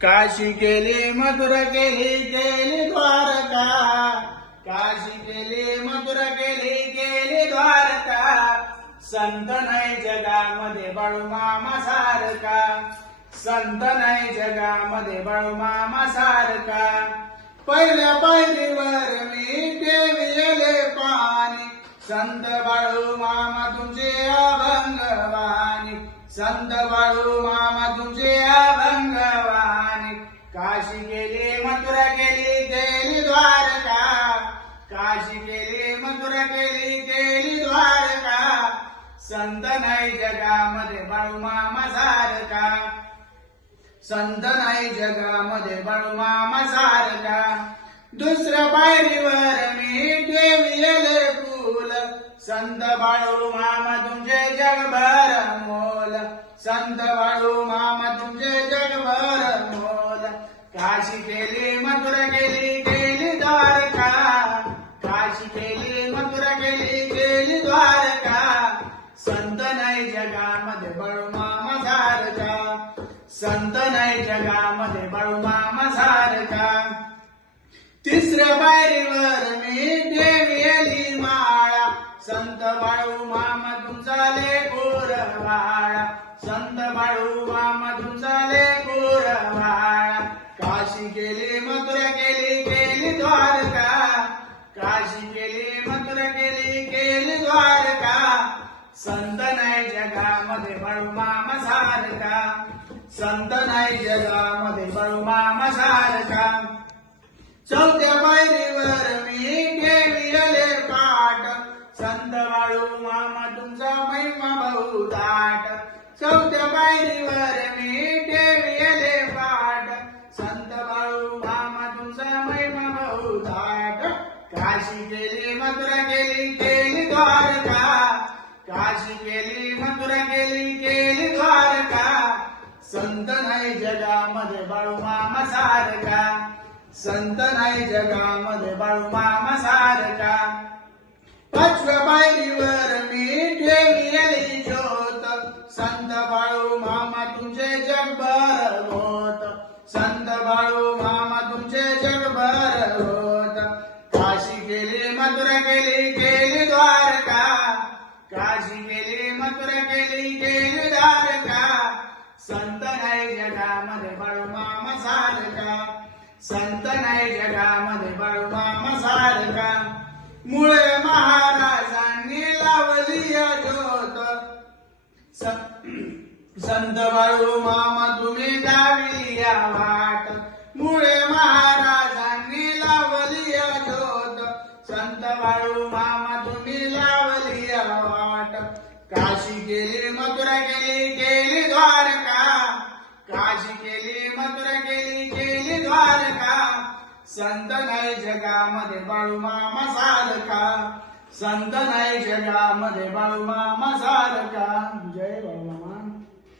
काशी केली मथुरा केली केली द्वारका, काशी केली मथुरा केली केली द्वारका, संत नाही जगामध्ये बाळूमामा सारखा, संत नाही जगामध्ये बाळूमामा सारखा. पहिल्या पायरीवर मी ठेविले पाणी, संत बाळूमामा तुमचे अभंगवाणी, संत बाळूमामा तुमचे अभंगवाणी. काशी केली मथुरा केली केली द्वारका, काशी केली मथुरा केली केली द्वारका, संत नाही जगामध्ये बाळूमामा सारखा, संत नाही जगामध्ये बाळूमामा सारखा. दुसऱ्या पायरीवर मी ठेविले फूल, संत बाळूमामा तुमचे जगभर मोल, संत बाळूमामा तुमचे जगभर मोल. काशी केली मथुरा केली केली द्वारका, काशी केली मथुरा केली केली द्वारका, संत नाही जगामध्ये बाळूमामा सारखा, संत नाही जगामध्ये बाळूमामा सारखा. तिसऱ्या पायरीवर मी ठेविली माळा, संत बाळूमामा तुमचा लेकूर वाळा, संत बाळूमामा तुमचा लेकूर वाळा. काशी केली मथुरा केली केली द्वारका, काशी केली मथुरा केली केली द्वारका, संत नाही जगामध्ये बाळूमामा सारखा, संत नाही जगामध्ये बाळूमामा सारखा. चौथ्या पायरीवर मी ठेविले पाट, संत बाळूमामा तुमचा महिमा बहुदाट, चौथ्या पायरीवर मी ठेविले पाट, संत बाळूमामा तुमचा महिमा बहुदाट. काशी केली मथुरा केली केली द्वारका, काशी केली मथुरा केली केली द्वारका, संत नाही जगामध्ये बाळूमामा सारखा, संत नाही जगामध्ये बाळूमामा सारखा. पाचव्या पायरीवर मी ठेविली ज्योत, संत बाळूमामा तुमचे जगभर होत, संत बाळूमामा तुमचे जगभर होत. काशी केली मथुरा केली केली द्वारका, काशी केली मथुरा केली केली द्वारका, संत नाही जगामध्ये बाळूमामा सारखा, संत नाही जगामध्ये बाळूमामा सारखा. मुळे महाराजांनी लावली ज्योत, संत बाळूमामा तुम्ही दाविली वाट, मुळे महाराजांनी लावली ज्योत, संत बाळूमामा तुम्ही लावली वाट. काशी केली मथुरा केली केली द्वारका, काशी केली मथुरा केली केली द्वारका, संत नाही जगामध्ये बाळूमामा सारखा, संत नाही जगामध्ये बाळूमामा सारखा. जय बाळूमामा.